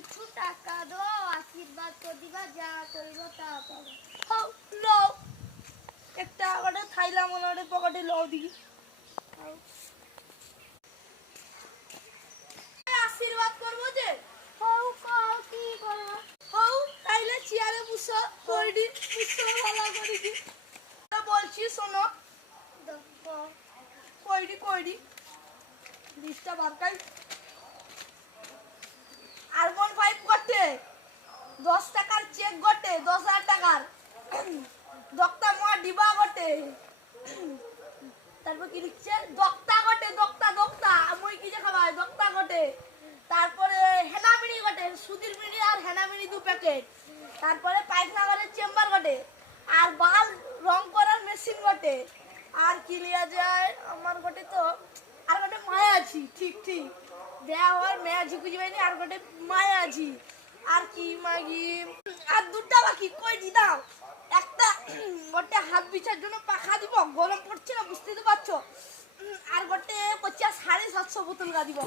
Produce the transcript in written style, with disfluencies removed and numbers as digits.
কিছু টাকা দো, আশীর্বাদ করে দিবা, যা করব তা পাবো। হও লও একটা করে থাইলা মনে পকেটে লও দিই আশীর্বাদ করবো যে হও কও কি করবো? হও তাইলে চেয়ারে বসো কইডি বসো ভালো করে দি বলছি শোনো কইডি লিস্টটা বারকাই আরগন 5 করতে 10 টাকার চেক গটে 10,000 টাকার দক্তা মোয়া ডিবা গটে তারপর কি লিখছে দক্তা গটে দক্তা মই কি যে খাবাই দক্তা গটে তারপরে হেনামিনি গটে সুধীর মিনি আর হেনামিনি 2 প্যাকেট তারপরে পায়খানা ঘরের চেম্বার গটে আর বাল রং করার মেশিন গটে আর কি লিয়া যায় আমার গটে তো আর গটে মায়া আছি ঠিক দেয়া আর মায়া ঝুঁকি যায়নি আর গটে মায়া আছি আর কি মাগি আর দুটা বাকি কই দি দাও একটা গটে হাত বিছার জন্য পাখা দিব গরম পড়ছে না বুঝতে তো পারছো আর গটে 50 750 বোতল গা দিব